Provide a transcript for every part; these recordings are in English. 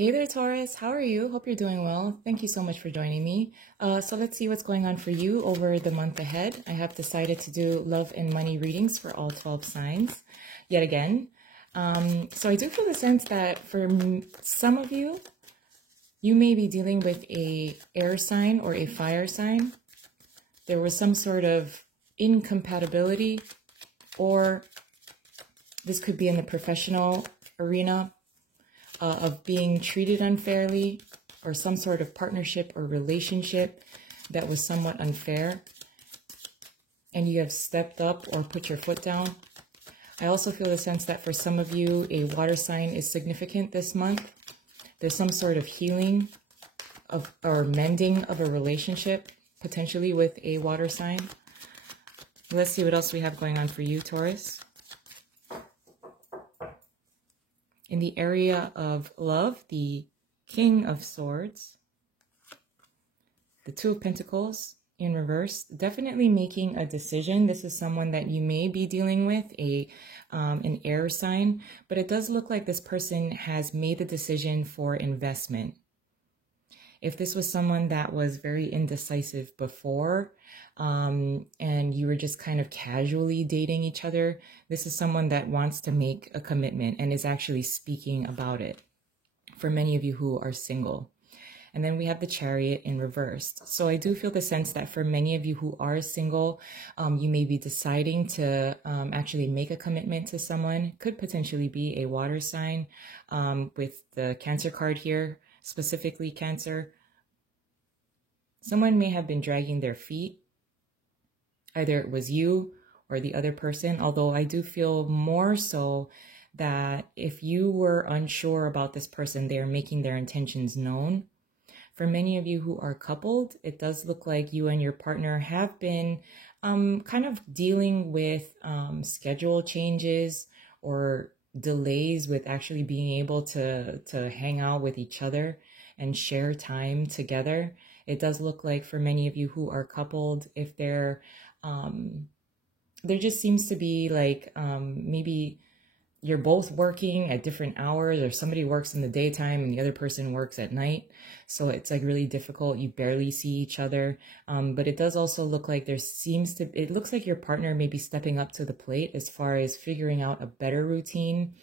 Hey there, Taurus. How are you? Hope you're doing well. Thank you so much for joining me. So let's see what's going on for you over the month ahead. I have decided to do love and money readings for all 12 signs yet again. So I do feel the sense that for some of you, you may be dealing with a air sign or a fire sign. There was some sort of incompatibility, or this could be in the professional arena, of being treated unfairly, or some sort of partnership or relationship that was somewhat unfair, and you have stepped up or put your foot down. I also feel the sense that for some of you, a water sign is significant this month. There's some sort of healing of or mending of a relationship, potentially with a water sign. Let's see what else we have going on for you, Taurus. In the area of love, the King of Swords, the Two of Pentacles in reverse, definitely making a decision. This is someone that you may be dealing with, an air sign, but it does look like this person has made the decision for investment. If this was someone that was very indecisive before, and you were just kind of casually dating each other, this is someone that wants to make a commitment and is actually speaking about it, for many of you who are single. And then we have the Chariot in reverse. So I do feel the sense that for many of you who are single, you may be deciding to actually make a commitment to someone. Could potentially be a water sign, with the Cancer card here, specifically Cancer. Someone may have been dragging their feet. Either it was you or the other person, although I do feel more so that if you were unsure about this person, they are making their intentions known. For many of you who are coupled, it does look like you and your partner have been kind of dealing with schedule changes or delays with actually being able to hang out with each other and share time together. It does look like for many of you who are coupled, if there just seems to be like maybe you're both working at different hours, or somebody works in the daytime and the other person works at night. So it's like really difficult. You barely see each other. But it does also look like it looks like your partner may be stepping up to the plate as far as figuring out a better routine.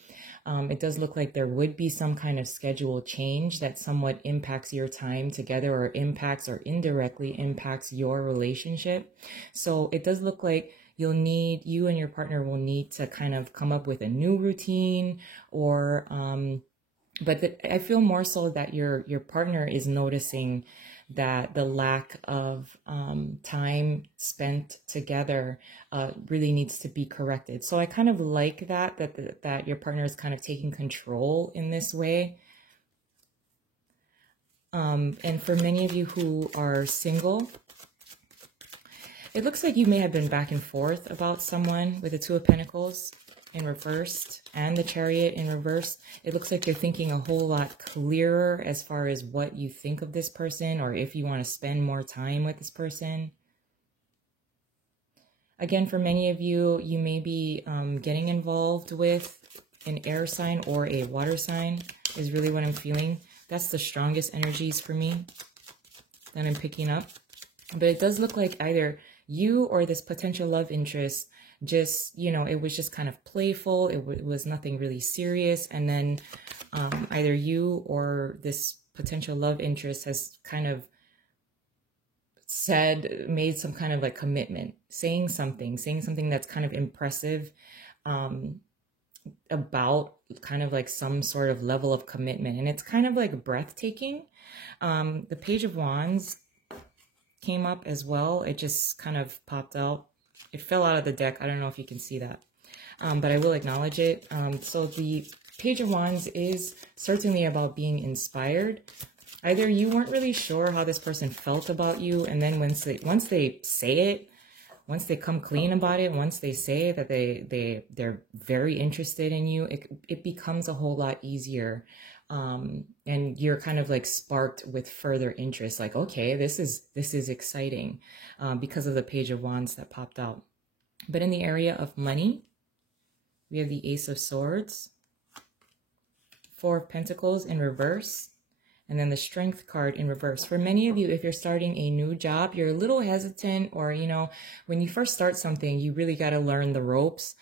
It does look like there would be some kind of schedule change that somewhat impacts your time together, or impacts or indirectly impacts your relationship. So it does look like you and your partner will need to kind of come up with a new routine, or I feel more so that your partner is noticing that the lack of time spent together really needs to be corrected. So I kind of like that your partner is kind of taking control in this way. And for many of you who are single, it looks like you may have been back and forth about someone with the Two of Pentacles in reverse and the Chariot in reverse. It looks like you're thinking a whole lot clearer as far as what you think of this person, or if you want to spend more time with this person. Again, for many of you, you may be getting involved with an air sign or a water sign is really what I'm feeling. That's the strongest energies for me that I'm picking up. But it does look like either you or this potential love interest just, it was just kind of playful. It was nothing really serious. And then either you or this potential love interest has kind of made some kind of like commitment, saying something that's kind of impressive about kind of like some sort of level of commitment. And it's kind of like breathtaking. The Page of Wands came up as well. It just kind of popped out. It fell out of the deck. I don't know if you can see that, but I will acknowledge it. So the Page of Wands is certainly about being inspired. Either you weren't really sure how this person felt about you, and then once they say it, once they come clean about it, once they say that they're very interested in you, it becomes a whole lot easier. And you're kind of like sparked with further interest, like, okay, this is exciting, because of the Page of Wands that popped out. But in the area of money, we have the Ace of Swords, Four of Pentacles in reverse. And then the Strength card in reverse. For many of you, if you're starting a new job, you're a little hesitant, or, you know, when you first start something, you really got to learn the ropes.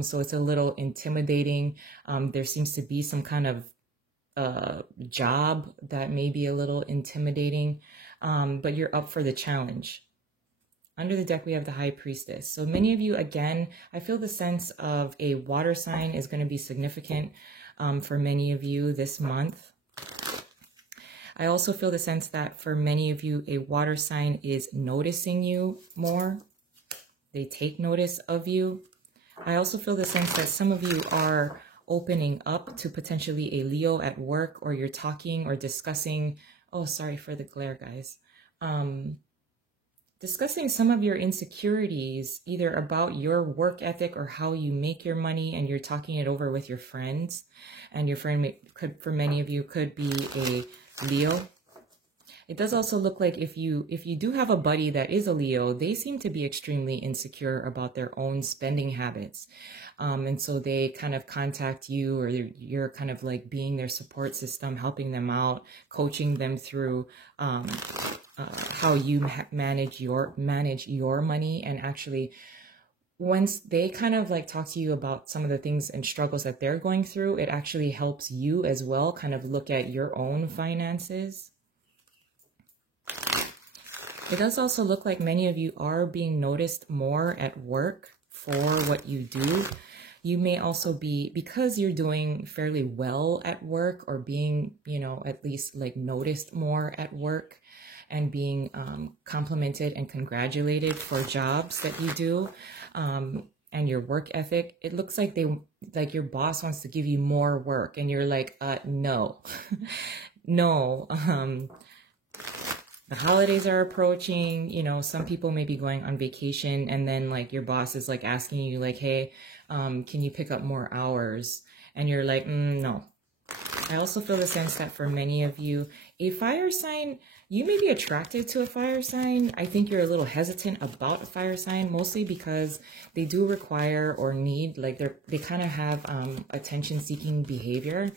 So it's a little intimidating. There seems to be some kind of job that may be a little intimidating, but you're up for the challenge. Under the deck, we have the High Priestess. So many of you, again, I feel the sense of a water sign is going to be significant for many of you this month. I also feel the sense that for many of you, a water sign is noticing you more. They take notice of you. I also feel the sense that some of you are opening up to potentially a Leo at work, or you're talking or discussing, oh, sorry for the glare, guys. Discussing some of your insecurities, either about your work ethic or how you make your money, and you're talking it over with your friends. And your friend could, for many of you, could be a Leo. It does also look like if you do have a buddy that is a Leo, they seem to be extremely insecure about their own spending habits. And so they kind of contact you, or you're kind of like being their support system, helping them out, coaching them through how you manage your money. And actually, once they kind of like talk to you about some of the things and struggles that they're going through, it actually helps you as well kind of look at your own finances. It does also look like many of you are being noticed more at work for what you do. You may also be, because you're doing fairly well at work, or being, you know, at least like noticed more at work, and being complimented and congratulated for jobs that you do, and your work ethic. It looks like your boss wants to give you more work, and you're like, no, no. The holidays are approaching, you know, some people may be going on vacation, and then like your boss is like asking you like, hey, can you pick up more hours? And you're like, no. I also feel the sense that for many of you, a fire sign, you may be attracted to a fire sign. I think you're a little hesitant about a fire sign, mostly because they do require or need, like they kind of have attention-seeking behavior.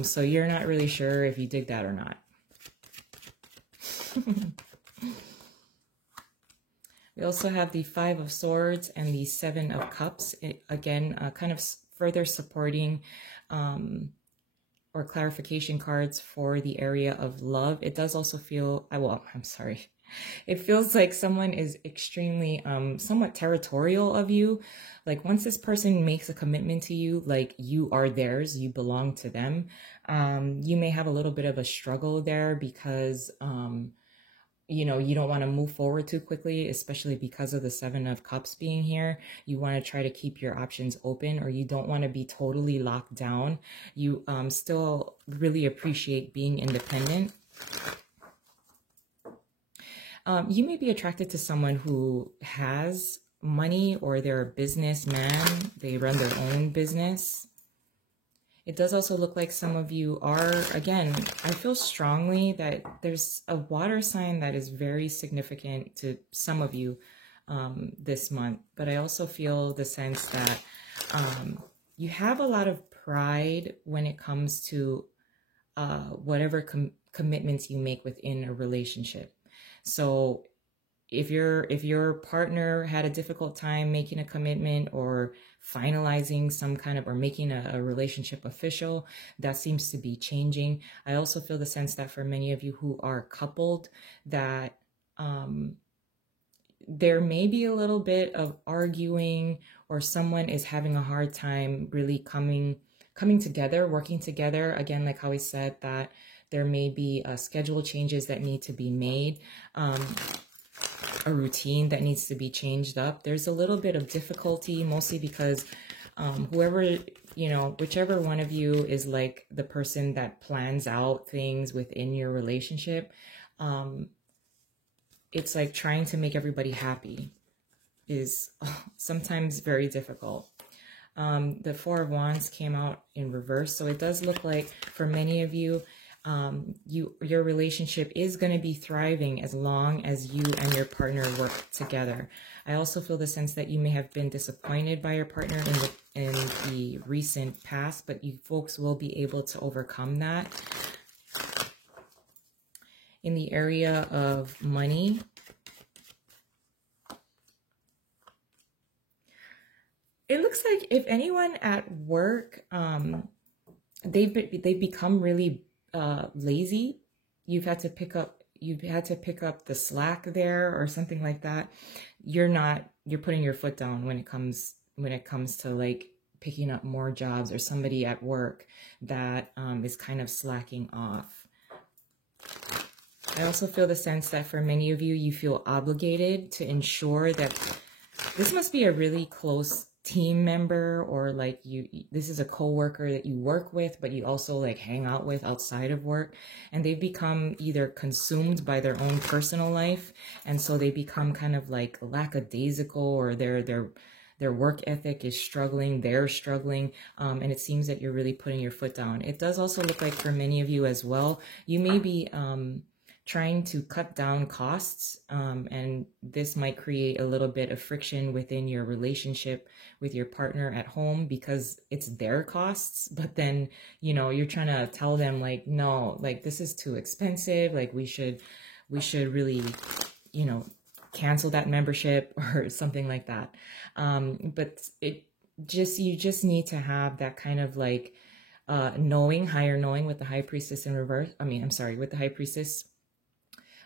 So you're not really sure if you dig that or not. We also have the Five of Swords and the Seven of Cups. Again, kind of further supporting or clarification cards for the area of love. It does also feel, I'm sorry. It feels like someone is extremely, somewhat territorial of you. Like once this person makes a commitment to you, like you are theirs, you belong to them. You may have a little bit of a struggle there because, you know, you don't want to move forward too quickly, especially because of the Seven of Cups being here. You want to try to keep your options open, or you don't want to be totally locked down. You still really appreciate being independent. You may be attracted to someone who has money, or they're a businessman. They run their own business. It does also look like some of you are, again, I feel strongly that there's a water sign that is very significant to some of you this month. But I also feel the sense that you have a lot of pride when it comes to whatever commitments you make within a relationship. So if your partner had a difficult time making a commitment or finalizing some kind of, or making a relationship official, that seems to be changing. I also feel the sense that for many of you who are coupled, that there may be a little bit of arguing, or someone is having a hard time really coming together, working together. Again, like how we said, that there may be schedule changes that need to be made. A routine that needs to be changed up. There's a little bit of difficulty, mostly because whoever, you know, whichever one of you is like the person that plans out things within your relationship, it's like trying to make everybody happy is sometimes very difficult. The Four of Wands came out in reverse, so it does look like for many of you, Your relationship is going to be thriving as long as you and your partner work together. I also feel the sense that you may have been disappointed by your partner in the recent past, but you folks will be able to overcome that. In the area of money, it looks like if anyone at work, they've become really lazy. You've had to pick up the slack there or something like that. You're putting your foot down when it comes to like picking up more jobs, or somebody at work that is kind of slacking off. I also feel the sense that for many of you, you feel obligated to ensure that this must be a really close team member, or like this is a coworker that you work with, but you also like hang out with outside of work, and they've become either consumed by their own personal life, and so they become kind of like lackadaisical, or their work ethic is struggling, they're struggling, and it seems that you're really putting your foot down. It does also look like for many of you as well, you may be trying to cut down costs, and this might create a little bit of friction within your relationship with your partner at home, because it's their costs, but then, you know, you're trying to tell them like, no, like this is too expensive, like we should really, you know, cancel that membership or something like that. But you just need to have that kind of like higher knowing with the High Priestess in reverse. With the High Priestess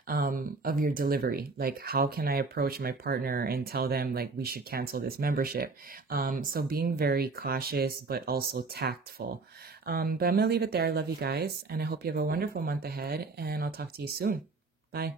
of your delivery. Like, how can I approach my partner and tell them like we should cancel this membership? So being very cautious, but also tactful. But I'm gonna leave it there. I love you guys, and I hope you have a wonderful month ahead, and I'll talk to you soon. Bye.